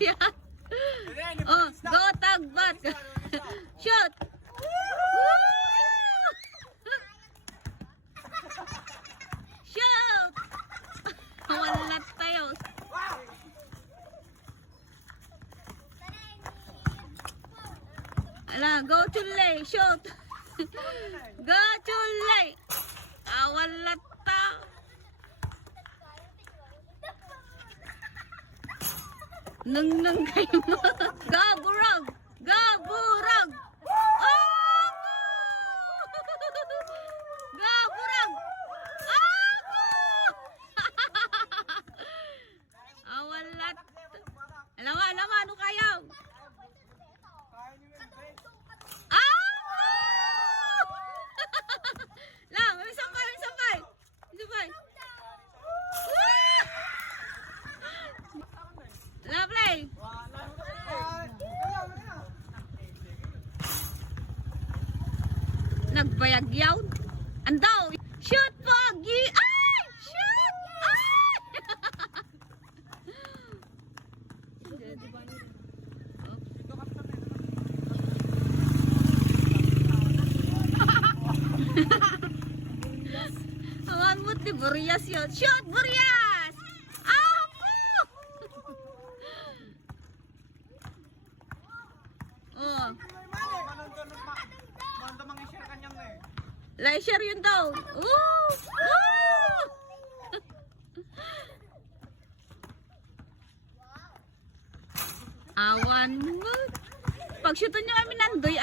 Yan. Oh, go tagbat. Shoot. Shoot. Walat tayo. Ala, go Chulay. Shoot. Go Chulay. Walat ta. Nang kayo mo. Gaburag! Gaburag! Oh! Gaburag! Awalat. Alam, ano kayo? Lang, may sampay. Lovely. Nagbayagyaw. Andaw. Shoot pogi. Ay! Shoot! Ay! Awan mo ti Burias yun. Shoot Burias! Oh. Lai-share yun daw. Awan mo. Pag-shootan nyo kami nandoy